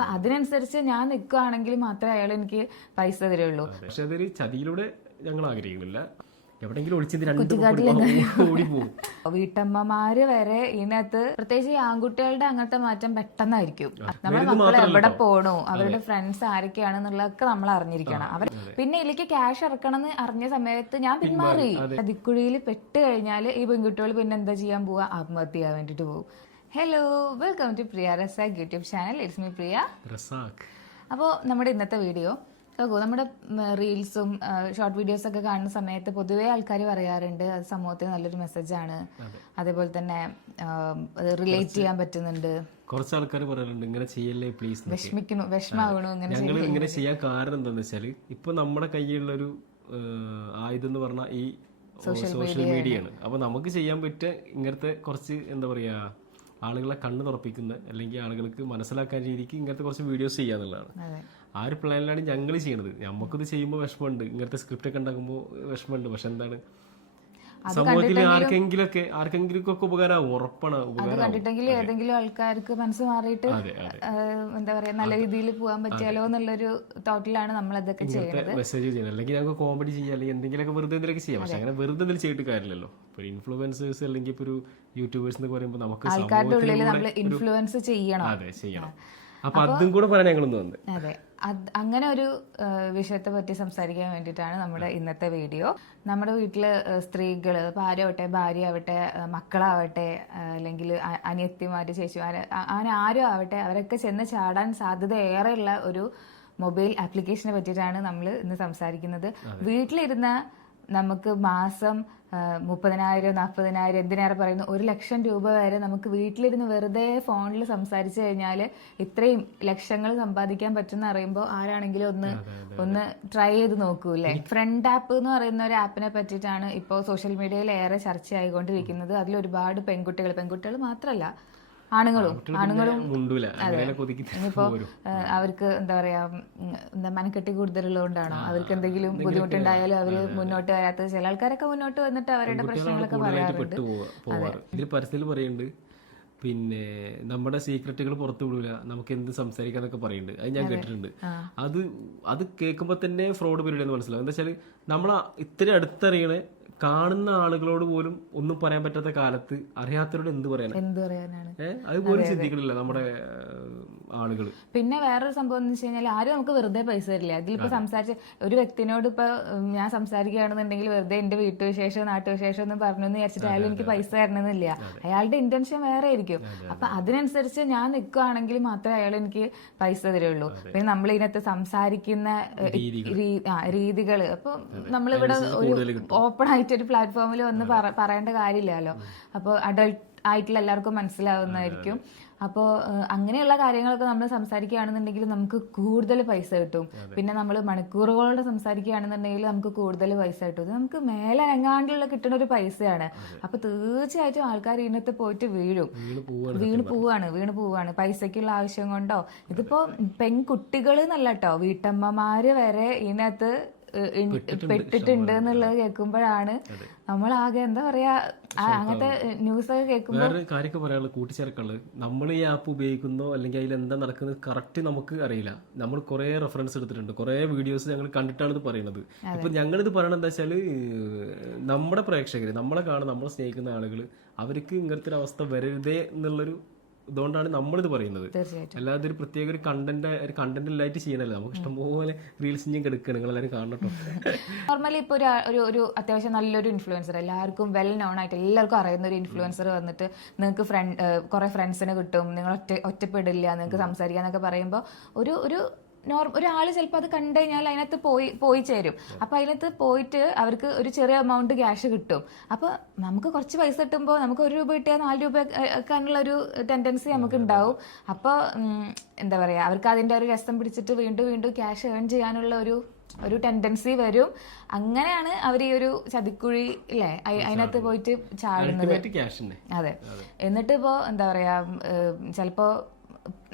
അപ്പൊ അതിനനുസരിച്ച് ഞാൻ നിൽക്കുകയാണെങ്കിൽ മാത്രമേ അയാൾ എനിക്ക് പൈസ തരുള്ളൂ പക്ഷെ അതൊരു ചതിയിലൂടെ ഞങ്ങൾ ആഗ്രഹിക്കുന്നില്ല. രണ്ടും ഓടി പോകും വീട്ടമ്മമാര് വരെ ഇതിനകത്ത് പ്രത്യേകിച്ച് ഈ ആൺകുട്ടികളുടെ അങ്ങനത്തെ മാറ്റം പെട്ടെന്നായിരിക്കും. നമ്മുടെ മക്കൾ എവിടെ പോണു അവരുടെ ഫ്രണ്ട്സ് ആരൊക്കെയാണെന്നുള്ളതൊക്കെ നമ്മൾ അറിഞ്ഞിരിക്കണം. അവർ പിന്നെ ഇതിലേക്ക് ക്യാഷ് ഇറക്കണം എന്ന് അറിഞ്ഞ സമയത്ത് ഞാൻ പിന്മാറി. അതിക്കുഴിയിൽ പെട്ട് കഴിഞ്ഞാൽ ഈ പെൺകുട്ടികൾ പിന്നെ എന്താ ചെയ്യാൻ പോവാ? ആത്മഹത്യ ചെയ്യാൻ വേണ്ടിട്ട് പോകും hello welcome to Priya Razak YouTube channel it's me Priya Razak അപ്പോൾ നമ്മുടെ ഇന്നത്തെ വീഡിയോ നോക്കൂ നമ്മുടെ റീൽസും ഷോർട്ട് വീഡിയോസ് ഒക്കെ കാണുന്ന സമയത്ത് പൊതുവേ ആൾക്കാർ പറയാറുണ്ട് അത് സമൂഹത്തിന് നല്ലൊരു മെസ്സേജാണ് അതേപോലെ തന്നെ റിലേറ്റ് ചെയ്യാൻ പറ്റുന്നുണ്ട്. കുറച്ച് ആൾക്കാർ പറയാറുണ്ട് ഇങ്ങനെ ചെയ്യല്ലേ പ്ലീസ് വിഷമിക്കുന്നു വിഷമാകണു ഇങ്ങനെ ഞങ്ങൾ ഇങ്ങനെ ചെയ്യാൻ കാരണം എന്താണെന്ന് വെച്ചാൽ ഇപ്പൊ നമ്മുടെ കയ്യിലുള്ള ഒരു ആയുധം എന്ന് പറഞ്ഞാൽ ഈ സോഷ്യൽ മീഡിയ ആണ്. അപ്പൊ നമുക്ക് ചെയ്യാൻ പറ്റിയ ഇങ്ങനത്തെ കുറച്ച് എന്താ പറയാ ആളുകളെ കണ്ണ് തുറപ്പിക്കുന്ന അല്ലെങ്കിൽ ആളുകൾക്ക് മനസ്സിലാക്കാൻ രീതിക്ക് ഇങ്ങനത്തെ കുറച്ച് വീഡിയോസ് ചെയ്യാന്നുള്ളതാണ് ആ ഒരു പ്ലാനിലാണ് ഞങ്ങൾ ചെയ്യണത്. നമുക്കിത് ചെയ്യുമ്പോൾ വിഷമമുണ്ട്. ഇങ്ങനത്തെ സ്ക്രിപ്റ്റ് ഒക്കെ ഉണ്ടാക്കുമ്പോൾ വിഷമമുണ്ട്. പക്ഷെ എന്താണ്? സമൂഹത്തിൽ ആർക്കെങ്കിലും ഒക്കെ ആർക്കെങ്കിലും ഒക്കെ ഉപകാരമാവും ഉറപ്പാണ് അത് ഉപകാരം കണ്ടിട്ടെങ്കിൽ ഏതെങ്കിലും ആൾക്കാർക്ക് മനസ്സ് മാറിയിട്ട് എന്താ പറയാ നല്ല രീതിയിൽ പോകാൻ പറ്റിയാലോ എന്നുള്ളൊരു തോട്ടിലാണ് നമ്മൾ അതൊക്കെ ചെയ്യുന്നത് മെസ്സേജ് ചെയ്യുന്നത്. അല്ലെങ്കിൽ ഞങ്ങൾക്ക് കോമഡി ചെയ്യാം അല്ലെങ്കിൽ എന്തെങ്കിലുമൊക്കെ വെറുതെ എന്തെങ്കിലും ചെയ്യാം. പക്ഷെ അങ്ങനെ വെറുതെ എന്തെങ്കിലും ചെയ്തിട്ട് കാര്യമില്ലല്ലോ. ഇൻഫ്ലുവൻസേഴ്സ് അല്ലെങ്കിൽ ഒരു യൂട്യൂബേഴ്സ് എന്ന് പറയുമ്പോൾ നമുക്ക് ആൾക്കാരുടെ ഉള്ളിൽ നമ്മൾ ഇൻഫ്ലുവൻസ് ചെയ്യണം. അതെ ചെയ്യണം. അപ്പൊ അതും കൂടെ പറയാൻ ഞങ്ങളൊന്ന് വന്നത് അതെ അത്. അങ്ങനെ ഒരു വിഷയത്തെ പറ്റി സംസാരിക്കാൻ വേണ്ടിയിട്ടാണ് നമ്മുടെ ഇന്നത്തെ വീഡിയോ. നമ്മുടെ വീട്ടിൽ സ്ത്രീകൾ ഭാര്യ ആവട്ടെ ഭാര്യ ആവട്ടെ മക്കളാവട്ടെ അല്ലെങ്കിൽ അനിയത്തിമാർ ആ- അങ്ങനെ ആരും ആവട്ടെ അവരൊക്കെ ചെന്ന് ചാടാൻ സാധ്യത ഏറെയുള്ള ഒരു മൊബൈൽ ആപ്ലിക്കേഷനെ പറ്റിയിട്ടാണ് നമ്മൾ ഇന്ന് സംസാരിക്കുന്നത്. വീട്ടിലിരുന്ന നമുക്ക് മാസം മുപ്പതിനായിരം നാൽപ്പതിനായിരം എന്തിനേറെ പറയുന്നു? ഒരു ലക്ഷം രൂപ വരെ നമുക്ക് വീട്ടിലിരുന്ന് വെറുതെ ഫോണിൽ സംസാരിച്ചു കഴിഞ്ഞാൽ ഇത്രയും ലക്ഷങ്ങൾ സമ്പാദിക്കാൻ പറ്റുന്ന അറിയുമ്പോൾ ആരാണെങ്കിലും ഒന്ന് ഒന്ന് ട്രൈ ചെയ്ത് നോക്കൂല്ലേ ഫ്രണ്ട് ആപ്പ് എന്ന് പറയുന്ന ഒരു ആപ്പിനെ പറ്റിയിട്ടാണ് ഇപ്പോൾ സോഷ്യൽ മീഡിയയിൽ ഏറെ ചർച്ചയായിക്കൊണ്ടിരിക്കുന്നത്. അതിൽ ഒരുപാട് പെൺകുട്ടികൾ പെൺകുട്ടികൾ മാത്രമല്ല ആണുങ്ങളും ആണുങ്ങളും ഇനിയിപ്പോ അവർക്ക് എന്താ പറയാ എന്താ മനക്കെട്ടി കൂടുതലുള്ളതുകൊണ്ടാണോ? അവർക്ക് എന്തെങ്കിലും ബുദ്ധിമുട്ടുണ്ടായാലും അവർ മുന്നോട്ട് വരാത്തത് ചില ആൾക്കാരൊക്കെ മുന്നോട്ട് വന്നിട്ട് അവരുടെ പ്രശ്നങ്ങളൊക്കെ പറയാറുണ്ട്. ഇതിൽ പരസ്യത്തിൽ പറയുന്നുണ്ട് പിന്നെ നമ്മുടെ സീക്രട്ടുകൾ പുറത്തു വിടൂല. നമുക്ക് എന്ത് സംസാരിക്കാന്നൊക്കെ പറയുന്നുണ്ട് അത് ഞാൻ കേട്ടിട്ടുണ്ട്. അത് അത് കേൾക്കുമ്പോൾ തന്നെ ഫ്രോഡ് പരിപാടിയാണ് എന്ന് മനസ്സിലാവും. എന്താ വെച്ചാൽ നമ്മൾ ഇത്രയും അടുത്തറിയണ കാണുന്ന ആളുകളോട് പോലും ഒന്നും പറയാൻ പറ്റാത്ത കാലത്ത് അറിയാത്തവരോട് എന്ത് പറയാനാ? എന്ത് പറയാനാണ്? അത് പോലും ചിന്തിക്കണില്ല നമ്മുടെ ആളുകൾ പിന്നെ വേറൊരു സംഭവം എന്ന് വെച്ച് കഴിഞ്ഞാൽ ആരും നമുക്ക് വെറുതെ പൈസ തരില്ല. അതിലിപ്പോ സംസാരിച്ച് ഒരു വ്യക്തിനോട് ഇപ്പൊ ഞാൻ സംസാരിക്കുകയാണെന്നുണ്ടെങ്കിൽ വെറുതെ എന്റെ വീട്ടുവിശേഷം നാട്ടുവിശേഷം എന്ന് പറഞ്ഞു എന്ന് വിചാരിച്ചിട്ട് അയാൾ എനിക്ക് പൈസ തരണമെന്നില്ല. അയാളുടെ ഇന്റൻഷൻ വേറെ ആയിരിക്കും. അപ്പൊ അതിനനുസരിച്ച് ഞാൻ നിൽക്കുകയാണെങ്കിൽ മാത്രമേ അയാൾ എനിക്ക് പൈസ തരുള്ളൂ. പിന്നെ നമ്മൾ ഇതിനകത്ത് സംസാരിക്കുന്ന രീതികൾ അപ്പൊ നമ്മളിവിടെ ഒരു ഓപ്പൺ ആയിട്ട് ഒരു പ്ലാറ്റ്ഫോമിൽ വന്ന് പറ- പറയേണ്ട കാര്യമില്ലല്ലോ. അപ്പോൾ അഡൾട്ട് ആയിട്ടുള്ള എല്ലാവർക്കും മനസ്സിലാവുന്നതായിരിക്കും. അപ്പോൾ അങ്ങനെയുള്ള കാര്യങ്ങളൊക്കെ നമ്മൾ സംസാരിക്കുകയാണെന്നുണ്ടെങ്കിൽ നമുക്ക് കൂടുതൽ പൈസ കിട്ടും. പിന്നെ നമ്മൾ മണിക്കൂറുകളോടെ സംസാരിക്കുകയാണെന്നുണ്ടെങ്കിൽ നമുക്ക് കൂടുതൽ പൈസ കിട്ടും. ഇത് നമുക്ക് മേലെ എങ്ങാണ്ടുള്ള കിട്ടുന്ന ഒരു പൈസയാണ് അപ്പൊ തീർച്ചയായിട്ടും ആൾക്കാർ ഇതിനകത്ത് പോയിട്ട് വീഴും. വീണ് പോവാണ് വീണ് പോവാണ് പൈസയ്ക്കുള്ള ആവശ്യം കൊണ്ടോ? ഇതിപ്പോ പെൺകുട്ടികൾ എന്നല്ല കേട്ടോ വീട്ടമ്മമാര് വരെ ഇതിനകത്ത് പെട്ടിട്ടുണ്ട് എന്നുള്ളത് കേൾക്കുമ്പോഴാണ് നമ്മൾ ആകെ എന്താ പറയാ അങ്ങനത്തെ ന്യൂസ് ഒക്കെ കേൾക്കുമ്പോൾ വേറെ കാര്യമൊക്കെ പറയാനുള്ളത് കൂട്ടിച്ചേർക്കാനുള്ളത് നമ്മൾ ഈ ആപ്പ് ഉപയോഗിക്കുന്നോ അല്ലെങ്കിൽ അതിൽ എന്താ നടക്കുന്നത് കറക്റ്റ് നമുക്ക് അറിയില്ല. നമ്മൾ കുറെ റെഫറൻസ് എടുത്തിട്ടുണ്ട്. കുറെ വീഡിയോസ് ഞങ്ങൾ കണ്ടിട്ടാണ് ഇത് പറയുന്നത്. ഇപ്പൊ ഞങ്ങളിത് പറയണത് എന്താ വെച്ചാൽ നമ്മുടെ പ്രേക്ഷകർ നമ്മളെ കാണുന്ന നമ്മളെ സ്നേഹിക്കുന്ന ആളുകൾ അവർക്ക് ഇങ്ങനത്തെ ഒരു അവസ്ഥ വരരുതേ എന്നുള്ളൊരു ഇതുകൊണ്ടാണ് നമ്മളിത് പറയുന്നത്. അല്ലാതെ ഒരു പ്രത്യേക ഒരു കണ്ടന്റ് ഒരു കണ്ടന്റ് ഇല്ലായിട്ട് ചെയ്യണല്ലോ. നമുക്ക് ഇഷ്ടംപോലെ റീൽസ് ഞാൻ എടുക്കുക നിങ്ങൾ എല്ലാവരും കാണട്ടോ നോർമലി ഇപ്പോൾ ഒരു ഒരു ഒരു അത്യാവശ്യം നല്ലൊരു ഇൻഫ്ലുവൻസർ എല്ലാവർക്കും വെൽ നോൺ ആയിട്ട് എല്ലാവർക്കും അറിയുന്ന ഒരു ഇൻഫ്ലുവൻസർ വന്നിട്ട് നിങ്ങൾക്ക് ഫ്രണ്ട് കുറെ ഫ്രണ്ട്സിനെ കിട്ടും. നിങ്ങൾ ഒറ്റ ഒറ്റപ്പെടില്ല. നിങ്ങൾക്ക് സംസാരിക്കാന്നൊക്കെ പറയുമ്പോൾ ഒരു ഒരു നോർ ഒരാൾ ചിലപ്പോൾ അത് കണ്ടു കഴിഞ്ഞാൽ അതിനകത്ത് പോയി പോയി ചേരും. അപ്പോൾ അതിനകത്ത് പോയിട്ട് അവർക്ക് ഒരു ചെറിയ എമൗണ്ട് ക്യാഷ് കിട്ടും. അപ്പോൾ നമുക്ക് കുറച്ച് പൈസ കിട്ടുമ്പോൾ നമുക്ക് ഒരു രൂപ കിട്ടിയാൽ നാല് രൂപ ആക്കാനുള്ള ഒരു ടെൻഡൻസി നമുക്ക് ഉണ്ടാവും. അപ്പോൾ എന്താ പറയുക അവർക്ക് അതിന്റെ ഒരു രസം പിടിച്ചിട്ട് വീണ്ടും വീണ്ടും ക്യാഷ് ഏൺ ചെയ്യാനുള്ള ഒരു ഒരു ടെൻഡൻസി വരും. അങ്ങനെയാണ് അവർ ഈ ഒരു ചതിക്കുഴി അല്ലേ അതിനകത്ത് പോയിട്ട് ചാടുന്നത്. അതെ. എന്നിട്ട് ഇപ്പോ എന്താ പറയാ ചിലപ്പോ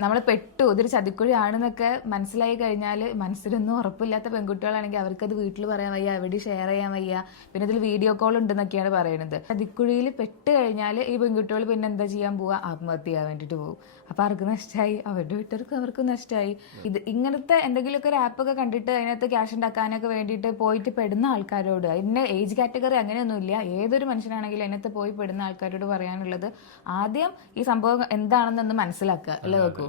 നമ്മൾ പെട്ടു. ഇതൊരു ചതിക്കുഴിയാണെന്നൊക്കെ മനസ്സിലായി കഴിഞ്ഞാൽ മനസ്സിലൊന്നും ഉറപ്പില്ലാത്ത പെൺകുട്ടികളാണെങ്കിൽ അവർക്കത് വീട്ടിൽ പറയാൻ വയ്യ എവിടെ ഷെയർ ചെയ്യാൻ വയ്യ. പിന്നെ ഇതിൽ വീഡിയോ കോൾ ഉണ്ടെന്നൊക്കെയാണ് പറയുന്നത് ചതിക്കുഴിയിൽ പെട്ട് കഴിഞ്ഞാൽ ഈ പെൺകുട്ടികൾ പിന്നെ എന്താ ചെയ്യാൻ പോവുക ആത്മഹത്യ ചെയ്യാൻ വേണ്ടിയിട്ട് പോകും അപ്പൊ അവർക്ക് നഷ്ടമായി അവരുടെ വീട്ടുകാർക്ക് അവർക്ക് നഷ്ടമായി ഇത് ഇങ്ങനത്തെ എന്തെങ്കിലുമൊക്കെ ഒരു ആപ്പൊക്കെ കണ്ടിട്ട് അതിനകത്ത് ക്യാഷ് ഉണ്ടാക്കാനൊക്കെ വേണ്ടിയിട്ട് പോയിട്ട് പെടുന്ന ആൾക്കാരോട് അതിന്റെ ഏജ് കാറ്റഗറി അങ്ങനെയൊന്നുമില്ല. ഏതൊരു മനുഷ്യനാണെങ്കിലും അതിനകത്ത് പോയി പെടുന്ന ആൾക്കാരോട് പറയാനുള്ളത് ആദ്യം ഈ സംഭവം എന്താണെന്നൊന്ന് മനസ്സിലാക്കുക അല്ലേ വെക്കൂ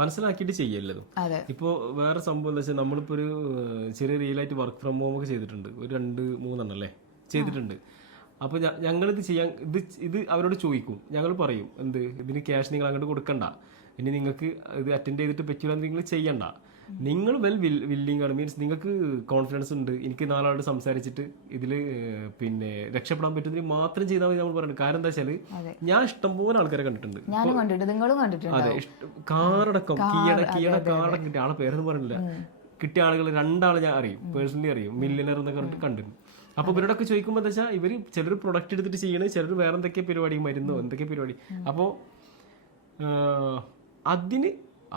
മനസ്സിലാക്കിയിട്ട് ചെയ്യല്ലതും ഇപ്പോ വേറെ സംഭവം എന്താ വെച്ചാൽ നമ്മളിപ്പോ ഒരു ചെറിയ റിയലായിട്ട് വർക്ക് ഫ്രം ഹോം ഒക്കെ ചെയ്തിട്ടുണ്ട്. ഒരു രണ്ട് മൂന്നെണ്ണം അല്ലേ? ചെയ്തിട്ടുണ്ട്. അപ്പോൾ ഇത് ചെയ്യാൻ ഇത് ഇത് അവരോട് ചോദിക്കും. ഞങ്ങൾ പറയും എന്ത്? ഇതിന് ക്യാഷ് നിങ്ങൾ അങ്ങോട്ട് കൊടുക്കണ്ട. ഇനി നിങ്ങൾക്ക് ഇത് അറ്റൻഡ് ചെയ്തിട്ട് പറ്റില്ല നിങ്ങൾ ചെയ്യണ്ട. നിങ്ങൾ വെൽ വില്ലിംഗ് ആണ്. മീൻസ് നിങ്ങൾക്ക് കോൺഫിഡൻസ് ഉണ്ട്. എനിക്ക് നാലാളോട് സംസാരിച്ചിട്ട് ഇതിൽ പിന്നെ രക്ഷപ്പെടാൻ പറ്റുന്നതിന് മാത്രം ചെയ്താൽ മതി നമ്മൾ പറയുന്നത്. കാരണം എന്താ വെച്ചാൽ. ഞാൻ ഇഷ്ടംപോലെ ആൾക്കാരെ കണ്ടിട്ടുണ്ട്. കണ്ടിട്ടുണ്ട്. കണ്ടിട്ടുണ്ട് അതെ കാറടക്കം കീയട കീയട കാറടക്കം കിട്ടിയ ആളെ പേരൊന്നും പറഞ്ഞില്ല. കിട്ടിയ ആളുകൾ രണ്ടാളെ ഞാൻ അറിയും. പേഴ്സണലി അറിയും. മില്ലിയനർ എന്നൊക്കെ പറഞ്ഞിട്ട് കണ്ടിരുന്നു അപ്പൊ ഇവരോടൊക്കെ ചോദിക്കുമ്പോൾ എന്താ വെച്ചാൽ ഇവർ ചിലർ പ്രൊഡക്റ്റ് എടുത്തിട്ട് ചെയ്യണ ചിലർ വേറെ എന്തൊക്കെ പരിപാടി മരുന്നോ എന്തൊക്കെ പരിപാടി. അപ്പോ ആ, അതിന്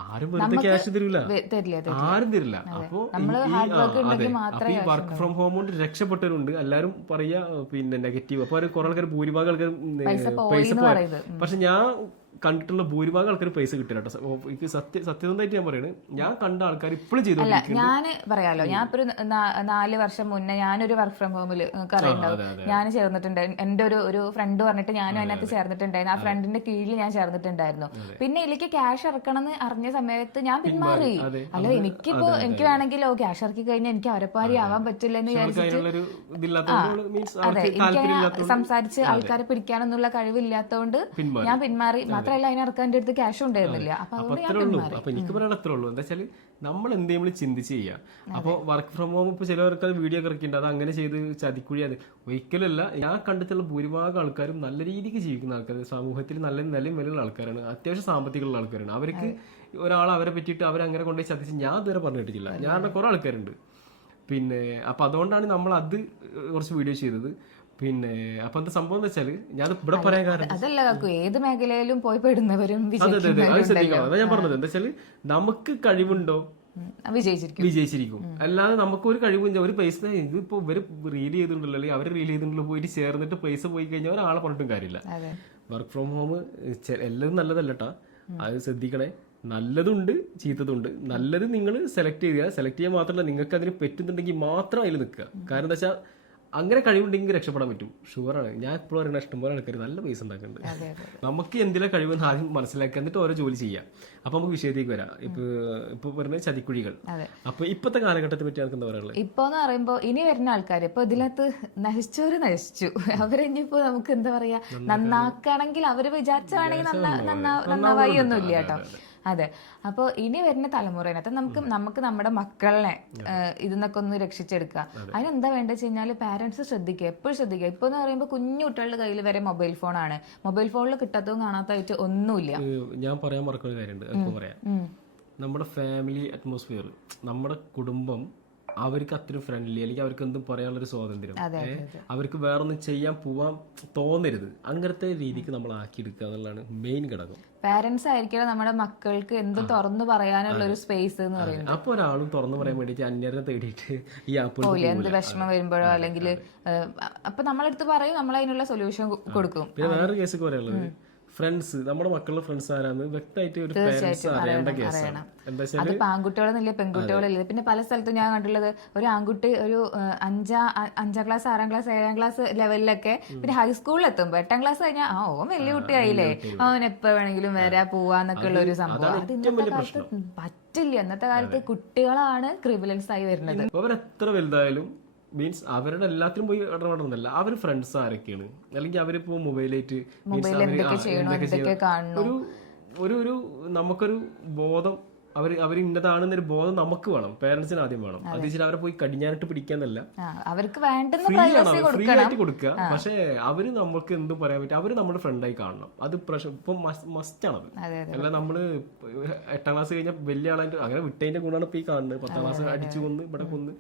ആരും വെറുതെ ക്യാഷ് തരില്ല. ആരും തരില്ല. അപ്പോ അതെ. അപ്പൊ ഈ വർക്ക് ഫ്രം ഹോം കൊണ്ട് രക്ഷപ്പെട്ടവരുണ്ട്. എല്ലാരും പറയാ പിന്നെ നെഗറ്റീവ് അപ്പൊ കുറെ ആൾക്കാർ ഭൂരിഭാഗം ആൾക്കാർ പൈസ. പക്ഷെ ഞാൻ കണ്ടിട്ടുള്ള ഭൂരിഭാഗം ആൾക്കാർ പൈസ കിട്ടില്ല കേട്ടോ. ഇത് സത്യ സത്യസന്ധമായിട്ട് ഞാൻ പറയുന്നത് ഞാൻ കണ്ട ആൾക്കാർ ഇപ്പോഴും അല്ല ഞാൻ പറയാലോ ഞാൻ ഇപ്പൊ ഒരു നാല് വർഷം മുന്നേ ഞാനൊരു വർക്ക് ഫ്രം ഹോമിൽ അറിയുണ്ടാവും അതെ. ഞാൻ ചേർന്നിട്ടുണ്ട്. എന്റെ ഒരു ഒരു ഫ്രണ്ട് പറഞ്ഞിട്ട് ഞാനും അതിനകത്ത് ചേർന്നിട്ടുണ്ടായിരുന്നു. ആ ഫ്രണ്ടിന്റെ കീഴിൽ ഞാൻ ചേർന്നിട്ടുണ്ടായിരുന്നു. പിന്നെ ഇതിലേക്ക് ക്യാഷ് ഇറക്കണം എന്ന് അറിഞ്ഞ സമയത്ത് ഞാൻ പിന്മാറി. അല്ല എനിക്കിപ്പോ എനിക്ക് വേണമെങ്കിൽ ഓ ക്യാഷ് ഇറക്കി കഴിഞ്ഞാൽ എനിക്ക് അവരെപ്പാരി ആവാൻ പറ്റില്ല എന്ന് വിചാരിച്ചിട്ട് അതെ എനിക്ക് സംസാരിച്ച് ആൾക്കാരെ പിടിക്കാനൊന്നുള്ള കഴിവില്ലാത്തതുകൊണ്ട് ഞാൻ പിന്മാറി. മാത്രമല്ല അതിന് ഇറക്കാൻ അടുത്ത് ക്യാഷ് ഉണ്ടായിരുന്നില്ല. അപ്പൊ അപ്പൊ അതുകൊണ്ട് ഞാൻ അത്രേ ഉള്ളൂ. പിന്മാറി. അപ്പൊ എനിക്ക് പറയാൻ അത്രേ ഉള്ളൂ. എന്താ വെച്ചാൽ നമ്മൾ എന്തെങ്കിലും ചിന്തിച്ച് ചെയ്യാം. അപ്പോൾ വർക്ക് ഫ്രം ഹോം ഇപ്പൊ ചിലവർക്ക് അത് വീഡിയോ ഇറക്കിയിട്ടുണ്ട്. അത് അങ്ങനെ ചെയ്ത് ചതിക്കുഴി അത്. ഒരിക്കലല്ല ഞാൻ കണ്ടിട്ടുള്ള ഭൂരിഭാഗം ആൾക്കാരും നല്ല രീതിക്ക് ജീവിക്കുന്ന ആൾക്കാർ സമൂഹത്തിൽ നല്ല നിലയും വിലയുള്ള ആൾക്കാരാണ്. അത്യാവശ്യം സാമ്പത്തികമുള്ള ആൾക്കാരാണ്. അവർക്ക് ഒരാൾ അവരെ പറ്റിയിട്ട് അവരങ്ങനെ കൊണ്ടുപോയി ചതിച്ച് ഞാൻ ഇതുവരെ പറഞ്ഞിട്ടില്ല. ഞാൻ കുറെ ആൾക്കാരുണ്ട്. പിന്നെ അപ്പൊ അതുകൊണ്ടാണ് നമ്മൾ അത് കുറച്ച് വീഡിയോ ചെയ്തത്. പിന്നെ അപ്പൊ എന്താ സംഭവം എന്ന് വെച്ചാൽ ഞാൻ ഇവിടെ പറയാൻ കാരണം അതല്ല കാക്കു ഏത് മേഖലയിലും പോയി പെടുന്നവരും ഞാൻ പറഞ്ഞത്. എന്താ വെച്ചാൽ നമുക്ക് കഴിവുണ്ടോ? വിജയിച്ചിരിക്കും. വിജയിച്ചിരിക്കും. അല്ലാതെ നമുക്ക് ഒരു കഴിവില്ല ഒരു പൈസ ഇതിപ്പോ ഇവർ റീൽ ചെയ്തിട്ടുണ്ടല്ലോ അല്ലെങ്കിൽ അവർ റീൽ ചെയ്തിട്ടുണ്ടല്ലോ പോയിട്ട് ചേർന്നിട്ട് പൈസ പോയി കഴിഞ്ഞാൽ ഒരാളെ പറഞ്ഞിട്ടും കാര്യമില്ല. വർക്ക് ഫ്രം ഹോം എല്ലാം നല്ലതല്ല കേട്ടാ അത് ശ്രദ്ധിക്കണേ. നല്ലതുണ്ട് ചീത്തതുണ്ട്. നല്ലത് നിങ്ങൾ സെലക്ട് ചെയ്യുക സെലക്ട് ചെയ്യാൻ മാത്രമല്ല നിങ്ങൾക്ക് അതിന് പറ്റുന്നുണ്ടെങ്കിൽ മാത്രം അതിൽ നിൽക്കുക. കാരണം എന്താ വെച്ചാൽ അങ്ങനെ കഴിവുണ്ടെങ്കിൽ രക്ഷപ്പെടാൻ പറ്റും. ഷുവറാണ് ഞാൻ എപ്പോഴും പറയുന്ന ഇഷ്ടംപോലെ ആൾക്കാർ നല്ല പൈസ ഉണ്ടാക്കുന്നുണ്ട്. നമുക്ക് എന്തിനാ കഴിവെന്ന് ആദ്യം മനസ്സിലാക്കി എന്നിട്ട് ഓരോ ജോലി ചെയ്യാം. അപ്പൊ നമുക്ക് വിഷയത്തേക്ക് വരാം. ഇപ്പൊ ഇപ്പൊ പറഞ്ഞ ചതിക്കുഴികൾ. അപ്പൊ ഇപ്പത്തെ കാലഘട്ടത്തെ പറ്റി എന്താ പറയാനുള്ളത്? ഇപ്പോന്ന് പറയുമ്പോ ഇനി വരുന്ന ആൾക്കാർ ഇപ്പൊ ഇതിനകത്ത് നശിച്ചവര് നശിച്ചു. അവരിപ്പോ നമുക്ക് എന്താ പറയാ നന്നാക്കണമെങ്കിൽ അവർ വിചാരിച്ചാണെങ്കിൽ നന്നാ നന്നാ നന്നാവായി ഒന്നും ഇല്ല കേട്ടോ. അതെ. അപ്പോൾ ഇനി വരുന്ന തലമുറേനകത്ത് നമുക്ക് നമുക്ക് നമ്മുടെ മക്കളെ ഇതിന്നൊക്കെ ഒന്ന് രക്ഷിച്ചെടുക്കുക. അതിനെന്താ വേണ്ടത് വെച്ച് കഴിഞ്ഞാൽ പാരന്റ്സ് ശ്രദ്ധിക്കുക എപ്പോഴും ശ്രദ്ധിക്കുക. ഇപ്പൊ എന്ന് പറയുമ്പോൾ കുഞ്ഞു കുട്ടികളുടെ കയ്യിൽ വരെ മൊബൈൽ ഫോണാണ് മൊബൈൽ ഫോണിൽ കിട്ടാത്തതും കാണാത്തതായിട്ട് ഒന്നുമില്ല. ഞാൻ പറയാൻ മറക്കുന്ന കാര്യമുണ്ട്. പറയാം. നമ്മുടെ ഫാമിലി അറ്റ്മോസ്ഫിയർ നമ്മുടെ കുടുംബം അവർക്ക് അത്ര ഫ്രണ്ട്ലി അല്ലെങ്കിൽ അവർക്ക് എന്തും പറയാനുള്ളൊരു സ്വാതന്ത്ര്യം. അവർക്ക് വേറൊന്നും ചെയ്യാൻ പോവാൻ തോന്നരുത്. അങ്ങനത്തെ രീതിക്ക് നമ്മൾ ആക്കിയെടുക്കുക എന്നുള്ളതാണ് മെയിൻ ഘടകം. പാരന്റ്സ് ആയിരിക്കണം നമ്മുടെ മക്കൾക്ക് എന്ത് തുറന്നു പറയാനുള്ള ഒരു സ്പേസ് എന്ന് പറയുന്നത്. അപ്പൊ ഒരാളും തുറന്നു പറയാൻ വേണ്ടിയിട്ട് അന്യരെ തേടിയിട്ട് ഈ ആപ്പ് എന്ത് വിഷമം വരുമ്പോഴോ അല്ലെങ്കിൽ അപ്പൊ നമ്മളെടുത്ത് പറയും നമ്മൾ അതിനുള്ള സൊല്യൂഷൻ കൊടുക്കും. പിന്നെ വേറൊരു കേസൊക്കെ പറയാനുള്ളത്. ഫ്രണ്ട്സ് നമ്മുടെ മക്കളുടെ ഫ്രണ്ട്സ് ആരാണ് വ്യക്തമായിട്ട് ഒരു പേരൻസ് അറിയേണ്ട കേസാണ് എന്താ അത് പാൺകുട്ടികളെന്നില്ല പെൺകുട്ടികളില്ല? പിന്നെ പല സ്ഥലത്തും ഞാൻ കണ്ടുള്ളത് ഒരു ആൺകുട്ടി ഒരു അഞ്ചാ അഞ്ചാം ക്ലാസ് ആറാം ക്ലാസ് ഏഴാം ക്ലാസ് ലെവലിലൊക്കെ പിന്നെ ഹൈസ്കൂളിൽ എത്തുമ്പോ എട്ടാം ക്ലാസ് കഴിഞ്ഞാൽ ആ ഓ വലിയ കുട്ടിയായില്ലേ? അവൻ എപ്പോ വേണമെങ്കിലും വരാ പോവാന്നൊക്കെ ഉള്ള ഒരു സംഭവം. അത് ഇന്നത്തെ കാലത്ത് പറ്റില്ല. ഇന്നത്തെ കാലത്ത് കുട്ടികളാണ് ക്രിമിനൽസ് ആയി വരുന്നത്. അവരെത്ര വലുതായാലും മീൻസ് അവരുടെ എല്ലാത്തിനും പോയി ഇടപെടുന്നില്ല അവർ ഫ്രണ്ട്സ് ആരൊക്കെയാണ്? അല്ലെങ്കിൽ അവരിപ്പോ മൊബൈലായിട്ട് ഒരു ഒരു ഒരു നമുക്കൊരു ബോധം അവർ അവർ ഇന്നതാണെന്നൊരു ബോധം നമുക്ക് വേണം. പേരൻസിന് ആദ്യം വേണം. അത്. വെച്ചാൽ അവരെ പോയി കടിഞ്ഞാനിട്ട് പിടിക്കാന്നല്ല. അവർക്ക് ഫ്രീ ആണ് ആയിട്ട് കൊടുക്കുക. പക്ഷേ അവർ നമുക്ക് എന്ത് പറയാൻ പറ്റും. അവർ നമ്മുടെ ഫ്രണ്ടായി കാണണം. അത് ഇപ്പൊ മസ്റ്റ് അതെ അല്ല നമ്മൾ എട്ടാം ക്ലാസ് കഴിഞ്ഞ വലിയ ആളായിട്ട് അങ്ങനെ വിട്ടതിന്റെ ഗുണമാണ് പോയി ഈ കാണുന്നത്. പത്താം ക്ലാസ് അടിച്ചു കൊന്ന് ഇവിടെ കൊന്ന്.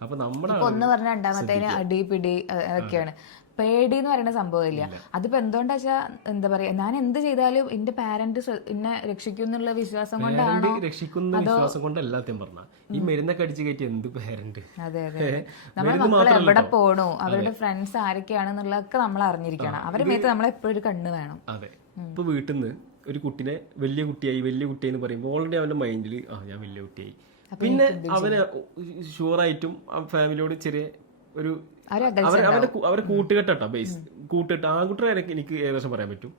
അപ്പൊ നമ്മുടെ ഒന്ന് പറഞ്ഞ രണ്ടാമത്തേന് അടി പിടി അതൊക്കെയാണ് പേടി എന്ന് പറയുന്ന സംഭവമില്ല. അതിപ്പോ എന്തുകൊണ്ടാ വെച്ചാ എന്താ പറയാ ഞാൻ എന്ത് ചെയ്താലും എന്റെ പാരന്റ് എന്നെ രക്ഷിക്കും എന്നുള്ള വിശ്വാസം കൊണ്ടാണ് രക്ഷിക്കുന്ന വിശ്വാസം കൊണ്ട് എല്ലാത്തെയും പറഞ്ഞ. ഈ മരുന്നൊക്കെ അടിച്ചു കയറ്റി എന്ത് പാരന്റ് അതെ അതെ. നമ്മുടെ മക്കൾ എവിടെ പോണു അവരുടെ ഫ്രണ്ട്സ് ആരൊക്കെയാണെന്നുള്ളതൊക്കെ നമ്മൾ അറിഞ്ഞിരിക്കണം. അവരെ മേത്ത് നമ്മളെപ്പോഴും ഒരു കണ്ണ് വേണം. അതെ. ഇപ്പൊ വീട്ടിൽ നിന്ന് ഒരു കുട്ടിനെ വലിയ കുട്ടിയായി വലിയ കുട്ടിയായി എന്ന് പറയുമ്പോൾ ഓൾറെഡി അവന്റെ മൈൻഡിൽ ആ ഞാൻ വലിയ കുട്ടിയായി. പിന്നെ അവന് ഷുവറായിട്ടും ആ ഫാമിലിയോട് ചെറിയ ഒരു അവരെ അവന്റെ അവരെ കൂട്ടുകെട്ടാ ബേസ് കൂട്ടുകെട്ട് ആൺകുട്ടികളെ എനിക്ക് ഏകദേശം പറയാൻ പറ്റും.